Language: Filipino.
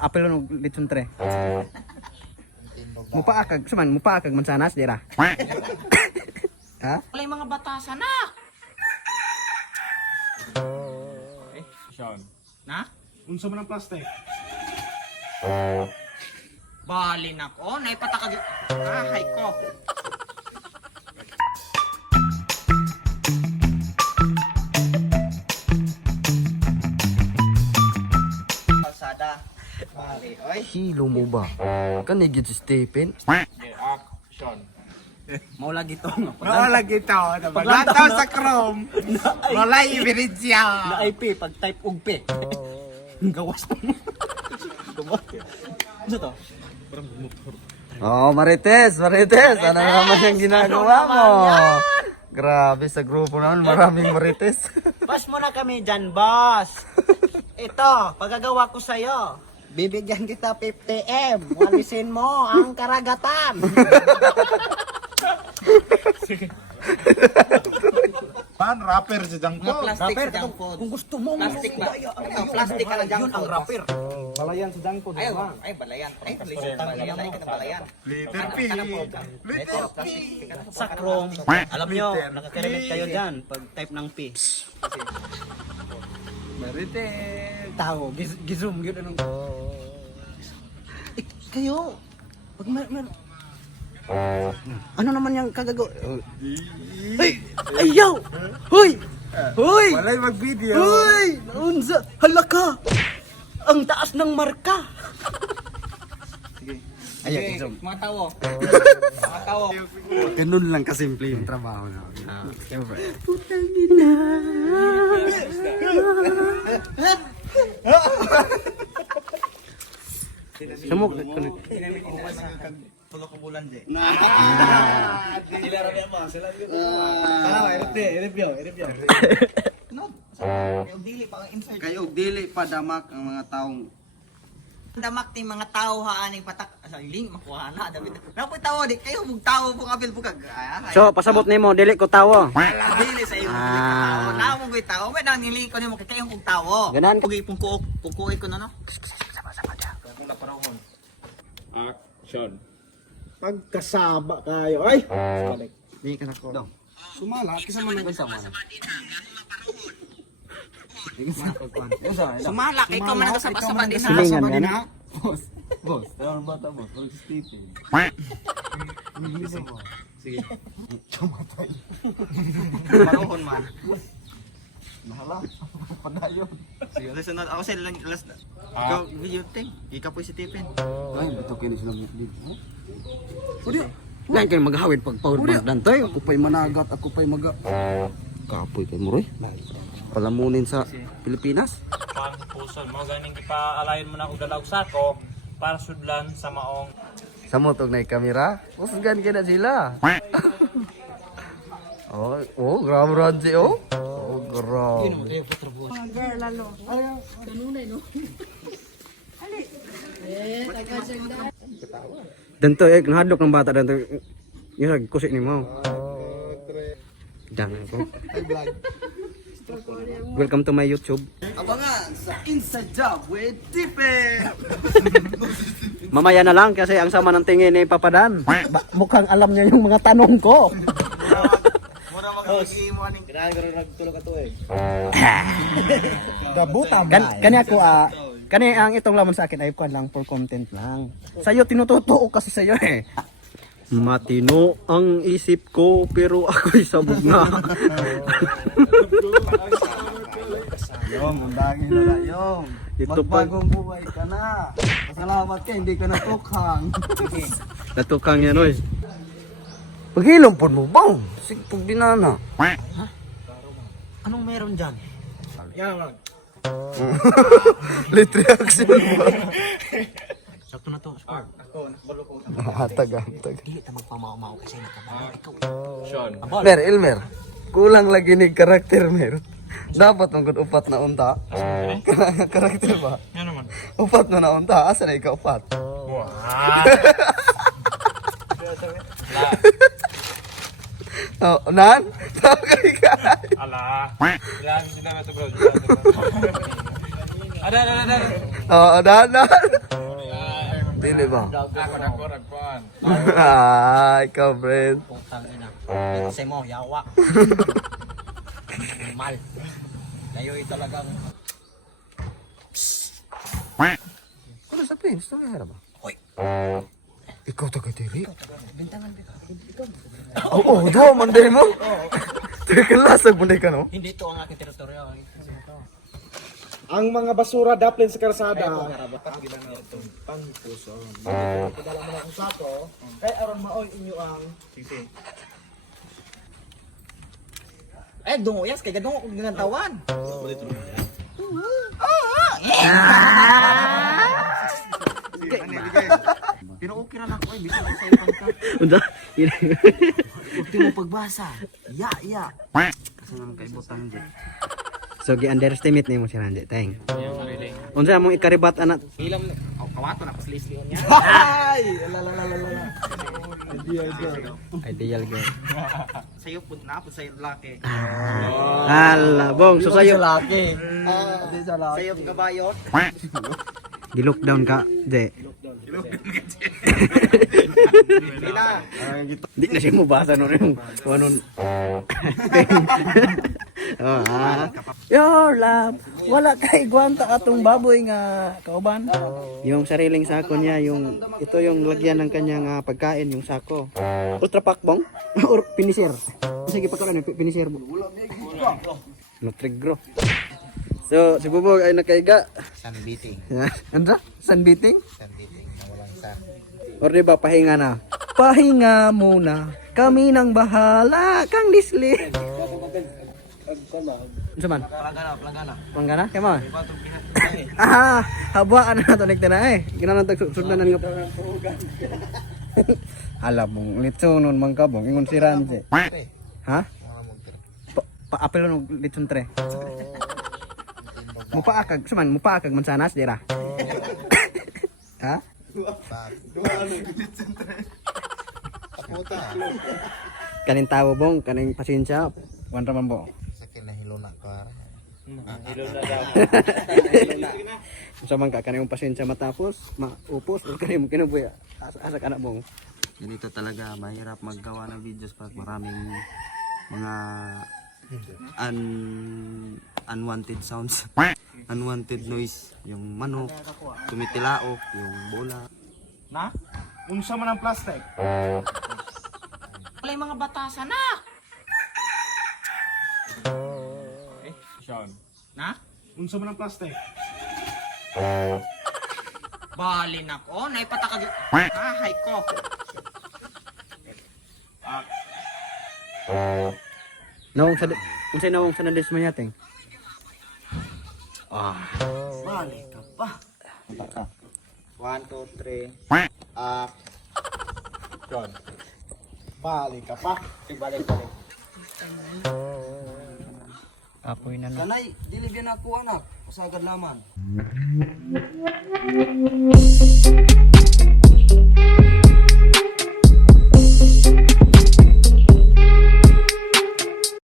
apel no lechon tre. Mupaakag, suman mupaakag mansanas dira. Ha? Walay mga batasan na. Sean. Na? Unsa man ang plastic? Balin ako, naipatakag. Hay ko. Kalsada. Bali, oy. Hilo mo ba? Kanigit si Stephen. Sean. Mao lagi to nga. Lagi to. Paglantaw sa Chrome. Walay ebidensya. Na IP pag type og P. Gawas mo. Gawas. Ano to? Oh, Marites, Marites. Ano naman yung ginagawa mo? Grabe sa grupo naman, maraming Marites. Pas mo na kami dyan, boss. Ito, pagagawa ko sa'yo. Bibigyan kita 50M. Walisin mo ang karagatan. Man, rapper si Jangko. Plastic sa junk food. Kung gusto mo, plastic ba? Plastic ka na junk food. Yun ang rapper. Balayan sa junk food. Ay, balayan. Ay, balayan. Ay, ka na balayan. Letter P. Letter P. Sa Chrome. Alam nyo, nakaka-relate kayo dyan pag type ng P. Marites. Tao, gizoom yun anong... Kayo, pag ano naman yung kagago? Ay! Ayaw! Hoy! Hoy! Walay mag-video. Hoy! Unsa? Halaka! Ang taas ng marka! Ayaw, isang. Mga tawo. Mga tawo. Ganun lang kasimple yung trabaho na. Siyempre. Putang ina! Samok. Tulo ko bulan di. Kayo dili pa damak ang mga taong Damak ti mga tao haaning patak sa iling makuha na David. Napoy tawo di kayo mug tawo pug apil pug. So, pasabot nimo dili ko tawo. Dili sa imo tao. Na mo goy tawo, may nang nili ko nimo kay kayo pug tawo. Ganan ka. Pugi pungkuoy ko na no. Action. Pagkasaba kayo. Ay! Di ka na ko. Sumala, kasama ng Isa mo na. Sumala kay ko man nagasa-saba di sa. Silingan yan. Boss, tawag bata boss. Huwag Stephen. Sige. Maruhon man. Nahala. Padayon. Sige, listen ako sa last. Ikaw video thing. Ikaw po si Stephen. Ay, ito kini sila dito. Udi. Lain kayo maghawid pag power bank dantoy. Ako pa'y managat, ako pa'y maga. Kapoy kay mo roy. Palamunin sa Pilipinas. Pang puson mo ganing ipaalayon mo na og dalaw sako para sudlan sa maong Sa motog na kamera. Usgan kaya na sila. Oh, grabe Ranzi, oh. Oh, grabe. Danto nahadlok ng bata danto. Yung kusik ni mo. Jangan ko. Welcome to my YouTube. Abangan sa Inside Job with Stephen. Mamaya na lang kasi ang sama ng tingin ni Papadan. Mukhang alam niya yung mga tanong ko. Mura magiging mo aning grabe nagtulog ato eh. Gabuta Kani ako kani ang itong laman sa akin ay kuan lang for content lang. Sa'yo tinututuo kasi sa'yo eh. Matino ang isip ko pero ako'y sabog na. Yung, undangin na lang yung. Ito pa Magbagong buhay ka na. Pasalamat ka, hindi ka natukhang. natukang yan oy. Paghilom po mo ba? Sige pag binana. Anong meron diyan? Late reaction ba? Sakto na to, Spar. Hatag. Dili ta magpamao-mao kasi nakabalo ikaw. Sean. Mer, Elmer. Kulang lagi ni karakter Mer. Dapat mong gud upat na unta. Karakter ba? Yan naman. Upat mo na unta. Asa na ikaw upat? Wow. Oh, nan? Tagay ka. Ala. Grabe sila na to bro. Oh, dahan. Dili ba? Ako, nagpuan. Ah, ikaw, friend. Putang ina. Kasi mo, yawa. Mal. Layoy talaga. Ano sa Prince? Ito kaya ba? Hoy. Ikaw taga-tiri? Bintangan ikaw. Oo, doon, manday mo. Tagkalasag manday ka, no? Hindi to ang aking teritoryo. Ang mga basura daplin sa karsada. Eh, dunguyas kay gadung og ginantawan. Pero okay ra na ako, bisa ko sa ipang ka. Unsa? Ulti mo pagbasa. Ya. Kasi naman kay butang dyan. So, gi-underestimate ni mo si Randy, teng. Unsa mong ikaribat anak? Ilam kawato na paslislingon niya. Ideal girl. Sayo pud na pud sayo laki. Hala, bong, so sayo. Laki. Hindi sa laki. Sayo kabayot. Gi-lockdown ka, Je. Bila. Di na siya mo basa nun yung wanon. Your love, wala kay gwanta atong baboy nga kauban. Yung sariling sako niya, yung ito yung lagyan ng kanyang pagkain, yung sako. Ultra pack bong? Or finisher. Sige pa karon finisher mo. Nutrigro. So, si Bubog ay nakaiga. Sunbeating. Ano? Sunbeating? Sunbeating na walang sun. Or diba, pahinga na. Pahinga muna. Kami nang bahala. Kang disli. Ano man? Planggana. Panggana? Kaya mo? Habaan na ito nagtira eh. Ginanantag sundanan nga. Alam mong litso nun mang kabong. Ingon si Ranze. Ha? Paapil nun litson tre. Mupaakag. Suman, mupaakag mansanas, dira. Ha? Kaning tawo bong, kaning pasensya. Wan raman bo. Sa kinahilo na ko ara. Hilo na daw. Sa man ka kaning pasensya matapos, maupos o kaning kinabuhi. Asa ka na bong. Ganito talaga, mahirap maggawa ng videos pag maraming mga unwanted sounds. Unwanted noise, yung manok, tumitilaok, yung bola. Na? Unsa man ang plastic? Wala yung mga batasan na. Sean. Na? Unsa man ang plastic? Balin ako, naipatakag. Hay ko. Nawong sa unsay nawong sa nandis man yating. Balik ka pa. 1, 2, 3. Sean. Balik ka pa. Balik. Apoy na Kanay, dili biyan ako anak. Usagad laman.